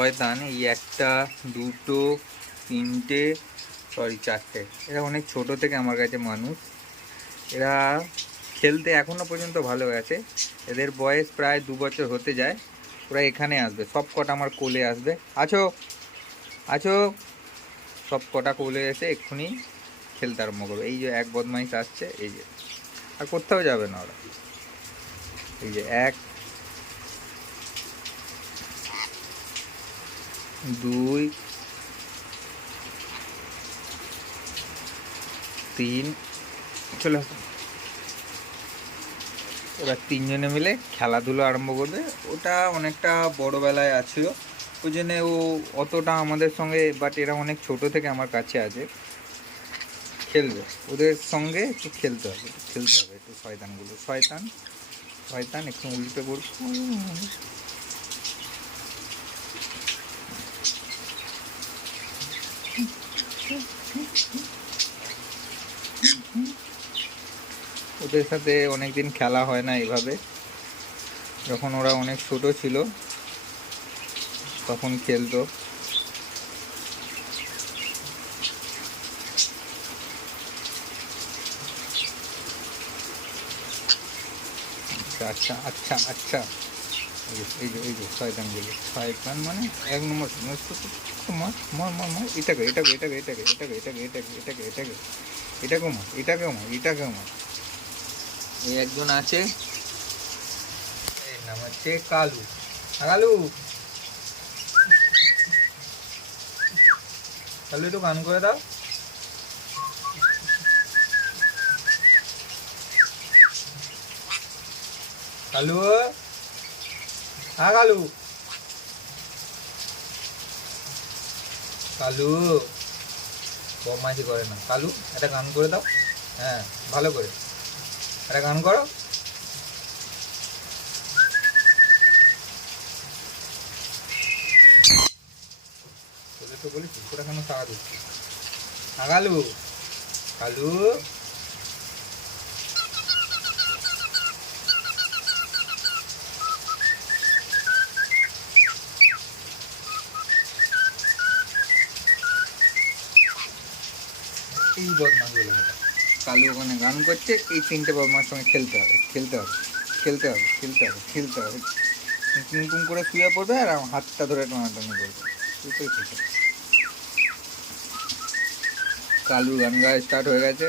শয়তান এই একটা, দুটো, তিনটে, সরি চারটে। এরা অনেক ছোট থেকে আমার কাছে মানুষ। এরা খেলতে এখনো পর্যন্ত ভালো আছে। এদের বয়স প্রায় 2 বছর হতে যায়। ওরা এখানে আসবে, সব কটা আমার কোলে আসবে। আছো আছো, সব কটা কোলে এসে এক্ষুনি খেলতে আরম্ভ করবে। এই যে এক বদমাইশ আসছে, এই যে, আর কোথাও যাবে না ওরা। এই যে 1, 2, 3, চলে আসো। ওরা তিনজনে মিলে খেলাধুলো আরম্ভ করবে। ওটা অনেকটা বড়োবেলায় আছিল, ওই জন্যে ও অতটা আমাদের সঙ্গে, বাট এরা অনেক ছোট থেকে আমার কাছে আছে, খেলবে। ওদের সঙ্গে একটু খেলতে হবে, একটু শয়তানগুলো। শয়তান শয়তান একটু উল্টে পড়বে। ওদের সাথে অনেকদিন খেলা হয় না এভাবে। যখন ওরা অনেক ছোট ছিল তখন খেলতো। আচ্ছা আচ্ছা আচ্ছা, এই যে শয়তানগুলো। শয়তান মানে এক নম্বর। মার মার মার মার, এটাকে এটাকে এটাকে এটাকে এটাকে এটাকে এটাকে এটাকে এটাকে এটাকে মার, এটাকেও মার, এটাকেও মার। এই একজন আছে, এর নাম হচ্ছে কালু। কালু, কালু একটু গান করে দাও। কালু, হ্যাঁ কালু, কালু বদমাইশি করে না। কালু একটা গান করে দাও। হ্যাঁ, ভালো করে একটা গান করো। তোদের তো বলি কুকুরা কেন সাড়া দিচ্ছি। হ্যাঁ কালু, কালু, এই বদমাস বলে কথা। কালু ওখানে গান করছে, এই তিনটে বদমার সঙ্গে খেলতে হবে, খেলতে হবে, খেলতে হবে, খেলতে হবে, খেলতে হবে। কুমকুম করে শুয়ে পড়বে আর আমার হাতটা ধরে টানাটানি করবে। দুটোই ঠিক আছে। কালু গান গাওয়া স্টার্ট হয়ে গেছে।